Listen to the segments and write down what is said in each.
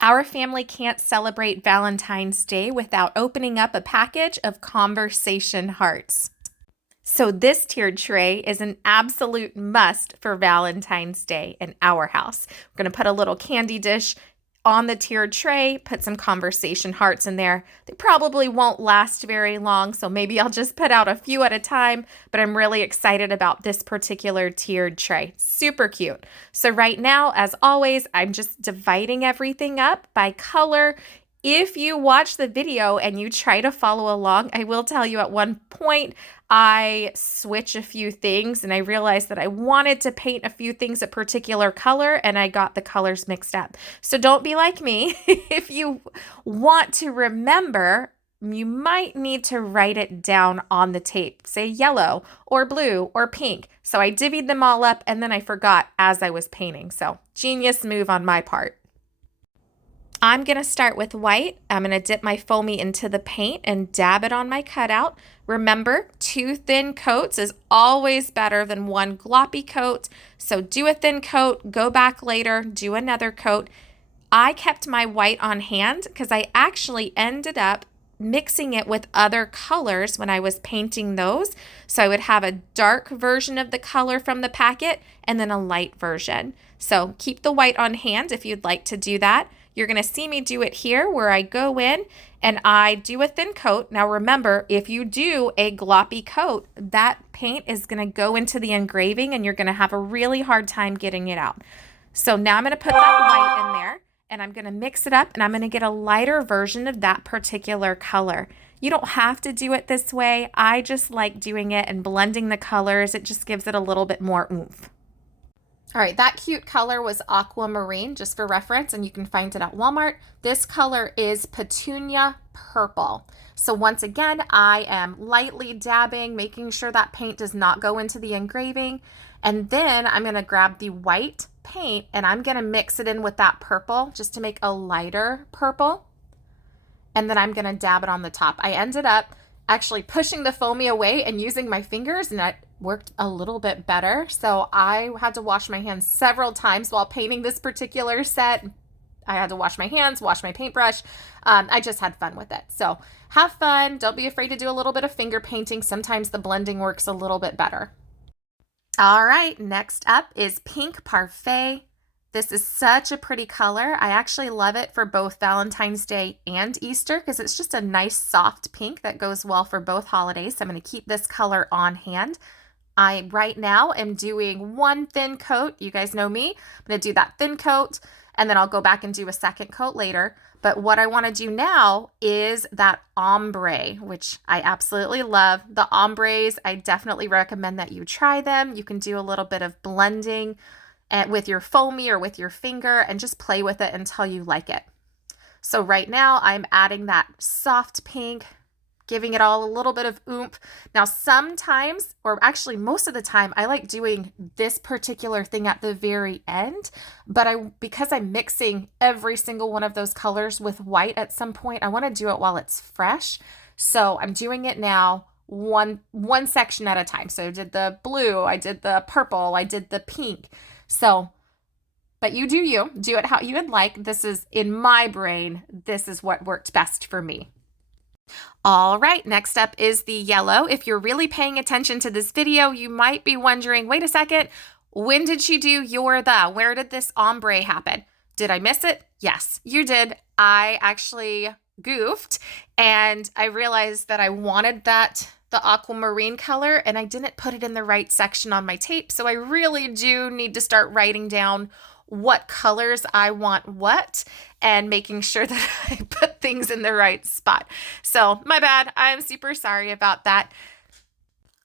Our family can't celebrate Valentine's Day without opening up a package of conversation hearts. So, this tiered tray is an absolute must for Valentine's Day in our house. We're going to put a little candy dish on the tiered tray, put some conversation hearts in there. They probably won't last very long, so maybe I'll just put out a few at a time, but I'm really excited about this particular tiered tray. Super cute. So right now, as always, I'm just dividing everything up by color. If you watch the video and you try to follow along, I will tell you at one point I switch a few things and I realized that I wanted to paint a few things a particular color and I got the colors mixed up. So don't be like me. If you want to remember, you might need to write it down on the tape, say yellow or blue or pink. So I divvied them all up and then I forgot as I was painting. So genius move on my part. I'm going to start with white. I'm going to dip my foamy into the paint and dab it on my cutout. Remember, 2 thin coats is always better than 1 gloppy coat. So do a thin coat, go back later, do another coat. I kept my white on hand because I actually ended up mixing it with other colors when I was painting those. So I would have a dark version of the color from the packet and then a light version. So keep the white on hand if you'd like to do that. You're going to see me do it here where I go in and I do a thin coat. Now remember, if you do a gloppy coat, that paint is going to go into the engraving and you're going to have a really hard time getting it out. So now I'm going to put that white in there and I'm going to mix it up and I'm going to get a lighter version of that particular color. You don't have to do it this way. I just like doing it and blending the colors. It just gives it a little bit more oomph. All right, that cute color was aquamarine, just for reference, and you can find it at Walmart. This color is petunia purple. So once again, I am lightly dabbing, making sure that paint does not go into the engraving. And then I'm gonna grab the white paint and I'm gonna mix it in with that purple just to make a lighter purple. And then I'm gonna dab it on the top. I ended up actually pushing the foamy away and using my fingers, and that worked a little bit better. So I had to wash my hands several times while painting this particular set. I had to wash my hands, wash my paintbrush. I just had fun with it. So have fun. Don't be afraid to do a little bit of finger painting. Sometimes the blending works a little bit better. All right, next up is Pink Parfait. This is such a pretty color. I actually love it for both Valentine's Day and Easter because it's just a nice soft pink that goes well for both holidays. So I'm going to keep this color on hand. I right now am doing 1 thin coat. You guys know me. I'm going to do that thin coat and then I'll go back and do a second coat later. But what I want to do now is that ombre, which I absolutely love. The ombres, I definitely recommend that you try them. You can do a little bit of blending with your foamy or with your finger and just play with it until you like it. So right now I'm adding that soft pink, giving it all a little bit of oomph. Now sometimes, or actually most of the time, I like doing this particular thing at the very end, but because I'm mixing every single one of those colors with white at some point, I want to do it while it's fresh. So I'm doing it now one section at a time. So I did the blue, I did the purple, I did the pink. So, but you do it how you would like. This is in my brain. This is what worked best for me. All right, next up is the yellow. If you're really paying attention to this video, you might be wondering, wait a second, when did she do where did this ombre happen? Did I miss it? Yes, you did. I actually goofed and I realized that I wanted the aquamarine color and I didn't put it in the right section on my tape. So I really do need to start writing down what colors I want what and making sure that I put things in the right spot. So my bad. I'm super sorry about that.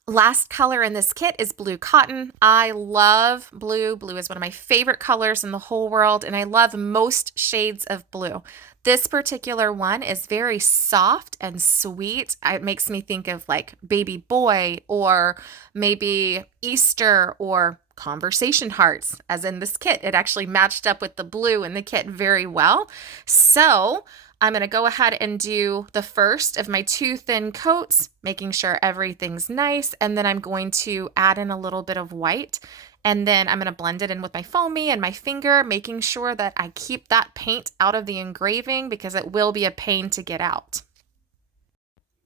Last color in this kit is blue cotton. I love blue. Blue is one of my favorite colors in the whole world, and I love most shades of blue. This particular one is very soft and sweet. It makes me think of like baby boy or maybe Easter or conversation hearts, as in this kit. It actually matched up with the blue in the kit very well. So I'm going to go ahead and do the first of my 2 thin coats, making sure everything's nice. And then I'm going to add in a little bit of white And then I'm going to blend it in with my foamy and my finger, making sure that I keep that paint out of the engraving because it will be a pain to get out.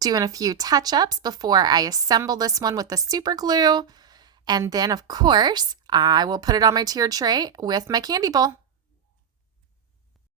Doing a few touch-ups before I assemble this one with the super glue. And then, of course, I will put it on my tiered tray with my candy bowl.